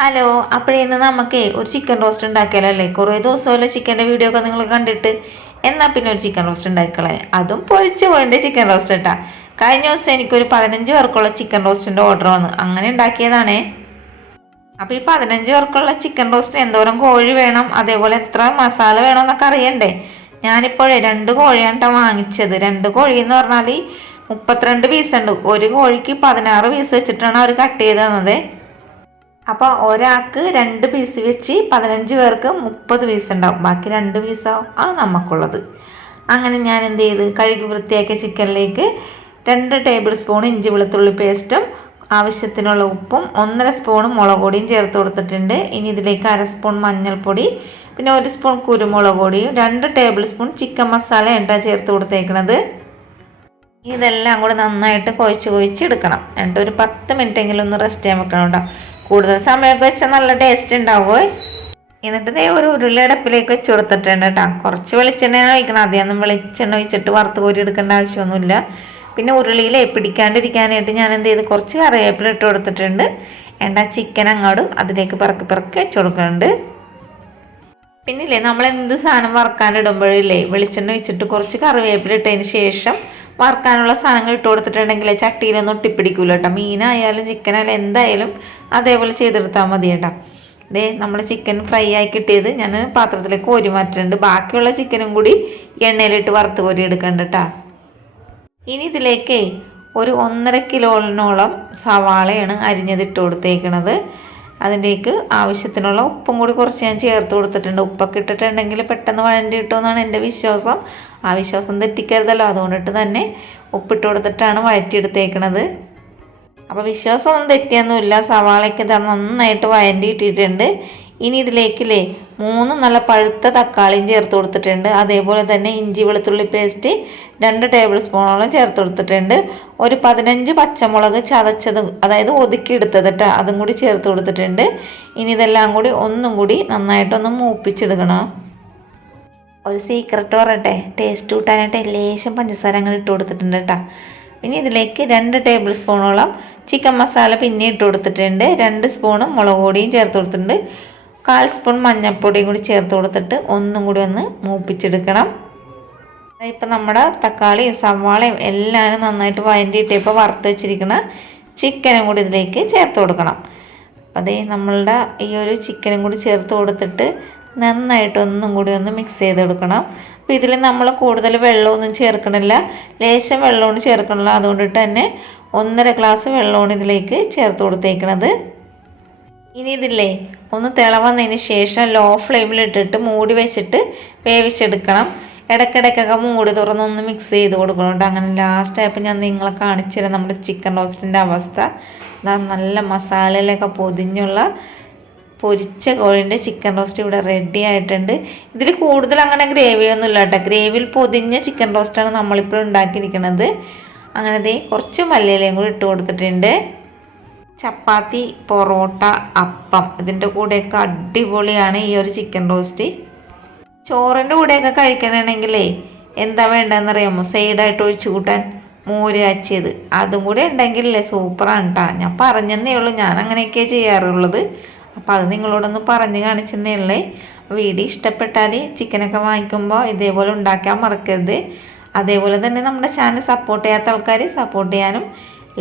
Hello അപ്പോഴിന്ന് നമുക്കേ ഒരു chicken roast ഉണ്ടാക്കിയാലോ അല്ലേ കുറേ ദിവസമല്ലേ ചിക്കന്റെ വീഡിയോ ഒക്കെ നിങ്ങൾ കണ്ടിട്ട്. എന്നാൽ പിന്നെ ഒരു ചിക്കൻ റോസ്റ്റ് ഉണ്ടാക്കിക്കളെ? അതും പൊഴിച്ച് വേണ്ട ചിക്കൻ റോസ്റ്റ് ഇട്ടാ കഴിഞ്ഞ ദിവസം എനിക്കൊരു പതിനഞ്ച് പേർക്കുള്ള ചിക്കൻ റോസ്റ്റിന്റെ ഓർഡർ വന്നു. അങ്ങനെ ഉണ്ടാക്കിയതാണേ. അപ്പോൾ ഈ പതിനഞ്ച് പേർക്കുള്ള ചിക്കൻ റോസ്റ്റിന് എന്തോരം കോഴി വേണം? അതേപോലെ എത്ര മസാല വേണം എന്നൊക്കെ അറിയണ്ടേ? ഞാനിപ്പോഴേ രണ്ട് കോഴിയാണ് കേട്ടോ വാങ്ങിച്ചത്. രണ്ട് കോഴി എന്ന് പറഞ്ഞാൽ മുപ്പത്തിരണ്ട് പീസ് ഉണ്ട്. ഒരു കോഴിക്ക് പതിനാറ് പീസ് വെച്ചിട്ടാണ് അവർ കട്ട് ചെയ്ത് തന്നത്. അപ്പോൾ ഒരാൾക്ക് രണ്ട് പീസ് വെച്ച് പതിനഞ്ച് പേർക്ക് മുപ്പത് പീസ് ഉണ്ടാവും. ബാക്കി രണ്ട് പീസാവും അത് നമുക്കുള്ളത് അങ്ങനെ ഞാൻ എന്ത് ചെയ്ത്? കഴുകി വൃത്തിയാക്കിയ ചിക്കനിലേക്ക് രണ്ട് ടേബിൾ സ്പൂൺ ഇഞ്ചി വെളുത്തുള്ളി പേസ്റ്റും ആവശ്യത്തിനുള്ള ഉപ്പും ഒന്നര സ്പൂൺ മുളക് പൊടിയും ചേർത്ത് കൊടുത്തിട്ടുണ്ട്. ഇനി ഇതിലേക്ക് അര സ്പൂൺ മഞ്ഞൾപ്പൊടി പിന്നെ ഒരു സ്പൂൺ കുരുമുളക് പൊടിയും രണ്ട് ടേബിൾ സ്പൂൺ ചിക്കൻ മസാല ഉണ്ടാ ചേർത്ത് കൊടുത്തേക്കണത്. ഇതെല്ലാം കൂടെ നന്നായിട്ട് കുഴച്ച് കുഴച്ച് എടുക്കണം. എന്നിട്ട് ഒരു പത്ത് മിനിറ്റ് എങ്കിലും ഒന്ന് റെസ്റ്റ് ചെയ്യാൻ വെക്കണം കേട്ടോ. കൂടുതൽ സമയമൊക്കെ വെച്ചാൽ നല്ല ടേസ്റ്റ് ഉണ്ടാവുമോ എന്നിട്ട് ദേ ഒരു ഉരുളിയടപ്പിലേക്ക് വെച്ച് കൊടുത്തിട്ടുണ്ട് കേട്ടോ കുറച്ച് വെളിച്ചെണ്ണയാണ് ഒഴിക്കണം. അധികം വെളിച്ചെണ്ണ ഒഴിച്ചിട്ട് വറുത്ത് കോരി എടുക്കേണ്ട ആവശ്യമൊന്നുമില്ല. പിന്നെ ഉരുളിയിൽ പിടിക്കാണ്ടിരിക്കാനായിട്ട് ഞാൻ എന്ത് ചെയ്ത് കുറച്ച് കറിവേപ്പില ഇട്ട് കൊടുത്തിട്ടുണ്ട്. എന്റെ ചിക്കൻ അങ്ങോട്ട് അതിലേക്ക് പിറക്കി പിറക്കി വെച്ച് കൊടുക്കുന്നുണ്ട്. പിന്നില്ലേ നമ്മൾ എന്ത് സാധനം വറക്കാനിടുമ്പോഴില്ലേ വെളിച്ചെണ്ണ ഒഴിച്ചിട്ട് കുറച്ച് കറിവേപ്പില ഇട്ടതിന് ശേഷം വറുക്കാനുള്ള സാധനങ്ങൾ ഇട്ട് കൊടുത്തിട്ടുണ്ടെങ്കിൽ ചട്ടിയിലൊന്നും ഒട്ടിപ്പിടിക്കൂല കേട്ടോ. മീനായാലും ചിക്കനായാലും എന്തായാലും അതേപോലെ ചെയ്തെടുത്താൽ മതി കേട്ടോ. ദേ നമ്മൾ ചിക്കൻ ഫ്രൈ ആയി കിട്ടിയത് ഞാൻ പാത്രത്തിലേക്ക് കോരി മാറ്റിട്ടുണ്ട് ബാക്കിയുള്ള ചിക്കനും കൂടി എണ്ണയിലിട്ട് വറുത്ത് കോരി എടുക്കണ്ട കേട്ടോ. ഇനി ഇതിലേക്ക് ഒരു ഒന്നര കിലോനോളം സവാളയാണ് അരിഞ്ഞതിട്ട് കൊടുത്തേക്കണത്. അതിലേക്ക് ആവശ്യത്തിനുള്ള ഉപ്പും കൂടി കുറച്ച് ഞാൻ ചേർത്ത് കൊടുത്തിട്ടുണ്ട്. ഉപ്പൊക്കെ ഇട്ടിട്ടുണ്ടെങ്കിൽ പെട്ടെന്ന് വഴണ്ടി കിട്ടുമെന്നാണ് എന്റെ വിശ്വാസം. ആ വിശ്വാസം തെറ്റിക്കരുതല്ലോ. അതുകൊണ്ടിട്ട് തന്നെ ഉപ്പിട്ട് കൊടുത്തിട്ടാണ് വഴറ്റിയെടുത്തേക്കണത്. അപ്പോൾ വിശ്വാസമൊന്നും തെറ്റിയൊന്നുമില്ല. സവാളയ്ക്ക് ഇത് നന്നായിട്ട് വഴണ്ടി ഇട്ടിട്ടുണ്ട് ഇനി ഇതിലേക്കില്ലേ മൂന്ന് നല്ല പഴുത്ത തക്കാളിയും ചേർത്ത് കൊടുത്തിട്ടുണ്ട്. അതേപോലെ തന്നെ ഇഞ്ചി വെളുത്തുള്ളി പേസ്റ്റ് രണ്ട് ടേബിൾ സ്പൂണോളം ചേർത്ത് കൊടുത്തിട്ടുണ്ട്. ഒരു പതിനഞ്ച് പച്ചമുളക് ചതച്ചത് അതായത് ഒതുക്കിയെടുത്തത് കേട്ടോ അതും കൂടി ചേർത്ത് കൊടുത്തിട്ടുണ്ട്. ഇനി ഇതെല്ലാം കൂടി ഒന്നും കൂടി നന്നായിട്ടൊന്ന് മൂപ്പിച്ചെടുക്കണം. ഒരു സീക്രട്ട് പറയട്ടെ ടേസ്റ്റ് കൂട്ടാനായിട്ട് ലേശം പഞ്ചസാര അങ്ങനെ ഇട്ട് കൊടുത്തിട്ടുണ്ട് കേട്ടോ പിന്നെ ഇതിലേക്ക് രണ്ട് ടേബിൾ സ്പൂണോളം ചിക്കൻ മസാല പിന്നെ ഇട്ട് കൊടുത്തിട്ടുണ്ട്. രണ്ട് സ്പൂണും മുളക് പൊടിയും ചേർത്ത് കൊടുത്തിട്ടുണ്ട്. കാൽ സ്പൂൺ മഞ്ഞൾപ്പൊടിയും കൂടി ചേർത്ത് കൊടുത്തിട്ട് ഒന്നും കൂടി ഒന്ന് മൂപ്പിച്ചെടുക്കണം. ഇപ്പം നമ്മുടെ തക്കാളിയും സവാളയും എല്ലാവരും നന്നായിട്ട് വഴണ്ടിയിട്ട് ഇപ്പോൾ വറുത്ത് വെച്ചിരിക്കുന്ന ചിക്കനും കൂടി ഇതിലേക്ക് ചേർത്ത് കൊടുക്കണം. അതേ നമ്മളുടെ ഈ ഒരു ചിക്കനും കൂടി ചേർത്ത് കൊടുത്തിട്ട് നന്നായിട്ട് ഒന്നും കൂടി ഒന്ന് മിക്സ് ചെയ്ത് കൊടുക്കണം അപ്പോൾ ഇതിൽ നമ്മൾ കൂടുതൽ വെള്ളമൊന്നും ചേർക്കണില്ല. ലേശം വെള്ളമാണ് ചേർക്കണില്ല അതുകൊണ്ടിട്ട് തന്നെ ഒന്നര ഗ്ലാസ് വെള്ളമാണ് ഇതിലേക്ക് ചേർത്ത് കൊടുത്തേക്കണത്. ഇനി ഇതില്ലേ ഒന്ന് തിളവന്നതിന് ശേഷം ലോ ഫ്ലെയിമിലിട്ടിട്ട് മൂടി വെച്ചിട്ട് വേവിച്ചെടുക്കണം. ഇടയ്ക്കിടയ്ക്കൊക്കെ മൂടി തുറന്നൊന്ന് മിക്സ് ചെയ്ത് കൊടുക്കണം അങ്ങനെ ലാസ്റ്റ് ആയപ്പോൾ ഞാൻ നിങ്ങളെ കാണിച്ചുതരാം നമ്മുടെ ചിക്കൻ റോസ്റ്റിന്റെ അവസ്ഥ. നല്ല മസാലയിലൊക്കെ പൊതിഞ്ഞുള്ള പൊരിച്ച കോഴിന്റെ ചിക്കൻ റോസ്റ്റ് ഇവിടെ റെഡി ആയിട്ടുണ്ട്. ഇതിൽ കൂടുതൽ അങ്ങനെ ഗ്രേവി ഒന്നും ഇല്ല കേട്ടോ. ഗ്രേവിയിൽ പൊതിഞ്ഞ ചിക്കൻ റോസ്റ്റാണ് നമ്മളിപ്പോൾ ഉണ്ടാക്കിയിരിക്കുന്നത് അങ്ങനെ ദേ കുറച്ച് മല്ലിയിലയും കൂടി ഇട്ട് കൊടുത്തിട്ടുണ്ട്. ചപ്പാത്തി പൊറോട്ട അപ്പം. ഇതിന്റെ കൂടെയൊക്കെ അടിപൊളിയാണ് ഈ ഒരു ചിക്കൻ റോസ്റ്റ് ചോറിന്റെ കൂടെയൊക്കെ കഴിക്കണമെങ്കിലേ എന്താ വേണ്ടതെന്നറിയാമോ സൈഡായിട്ട് ഒഴിച്ചു കൂട്ടാൻ മോര് കാച്ചിയത് അതും കൂടെ ഉണ്ടെങ്കിലല്ലേ സൂപ്പറാണ് കേട്ടോ ഞാൻ പറഞ്ഞെന്നേ ഉള്ളൂ. ഞാൻ അങ്ങനെയൊക്കെ ചെയ്യാറുള്ളത്. അപ്പോൾ അത് നിങ്ങളോടൊന്ന് പറഞ്ഞ് കാണിച്ചെന്നേ ഉള്ളേ. വീഡിയോ ഇഷ്ടപ്പെട്ടാൽ ചിക്കനൊക്കെ വാങ്ങിക്കുമ്പോൾ ഇതേപോലെ ഉണ്ടാക്കാൻ മറക്കരുത്. അതേപോലെ തന്നെ നമ്മുടെ ചാനൽ സപ്പോർട്ട് ചെയ്യാത്ത ആൾക്കാർ സപ്പോർട്ട് ചെയ്യാനും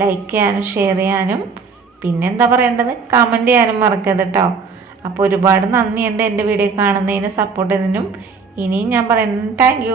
ലൈക്ക് ചെയ്യാനും ഷെയർ ചെയ്യാനും പിന്നെന്താ പറയേണ്ടത്? കമന്റ് ചെയ്യാനും മറക്കരുത് കേട്ടോ അപ്പോൾ ഒരുപാട് നന്ദിയുണ്ട് എന്റെ വീഡിയോ കാണുന്നതിനും സപ്പോർട്ട് ചെയ്തതിനും ഇനിയും ഞാൻ പറയുന്നു താങ്ക്